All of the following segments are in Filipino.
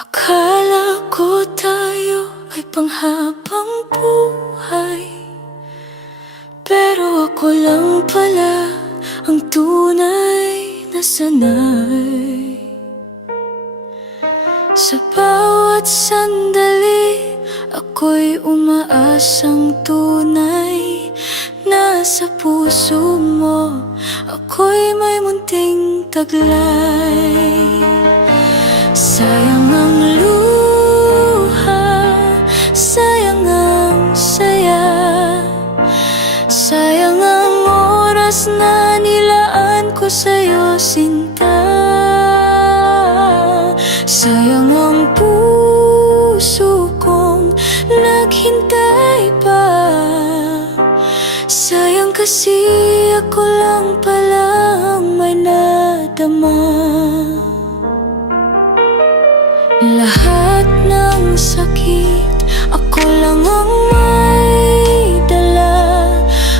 Akala ko tayo ay panghabang buhay, pero ako lang pala ang tunay na sanay. Sa bawat sandali, ako'y umaasang tunay. Nasa puso mo, ako'y may munting taglay. Sayang ang luha, sayang ang saya, sayang ang oras na nilaan ko sa'yo, sinta. Sayang ang puso kong naghintay pa. Sayang kasi ako lang pala ang may nadama. Lahat ng sakit, ako lang ang may dala,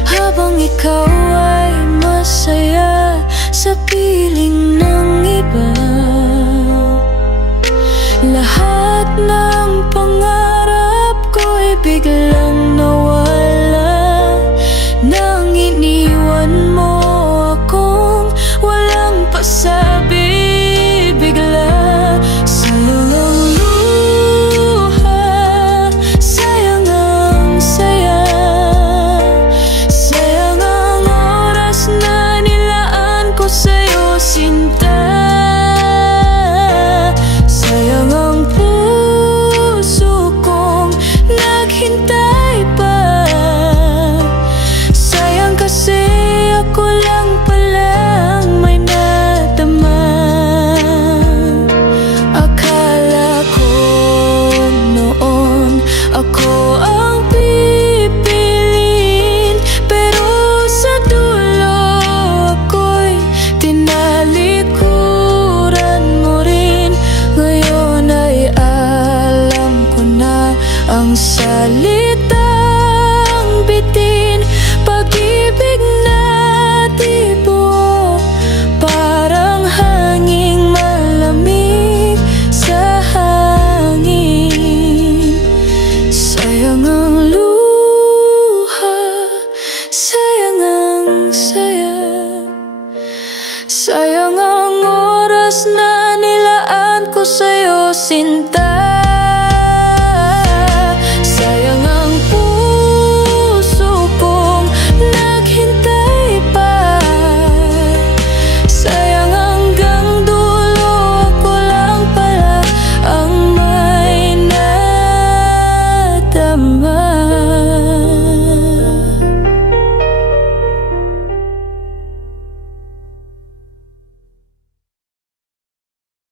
habang ikaw ay masaya sa piling ng iba. Lahat ng pangarap ko ay biglang nawala nang iniwan mo akong walang pasabi. Bigla sayang ang luha, sayang ang saya, sayang ang oras na nilaan ko sa'yo, sinta. Sayang ang puso kong naghintay pa. Sayang kasi ako lang pala ang may nadama. Akala ko noon ako ang pipiliin, pero sa dulo ako'y tinalikuran mo rin. Ngayon ay alam ko na ang salitang bitin. Pag-ibig na tibo, parang hanging malamig sa hangin. Sayang ang luha, sayang ang saya, sayang ang oras na nilaan ko sa'yo, sinta.